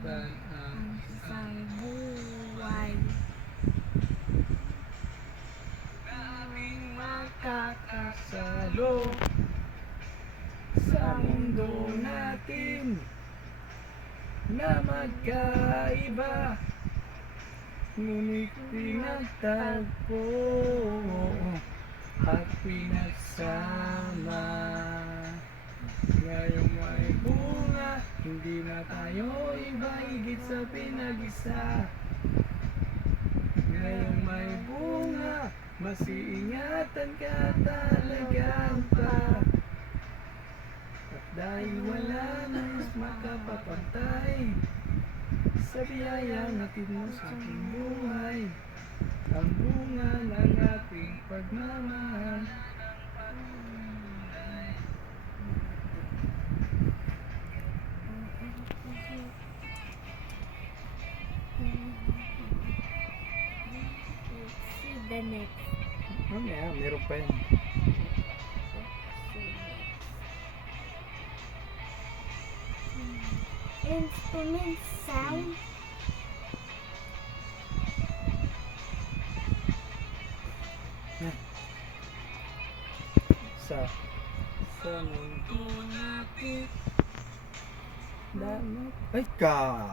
Masasaktan ang isang buhay. Ang makakasalo sa mundo natin na magkaiba, ngunit pinagtagpo at pinagsama. Ngayong may bunga, hindi na tayo iba, higit sa pinag-isa. Ngayong may bunga, mas iingatan ka talagang pa. At dahil wala na mas makapapantay sa biyayang hatid mo sa aking buhay, ang bunga ng ating pagmamahal. See the next. Mamaya, meron pa yan. Instrument sound. Sa mundo natin, dapat ay ka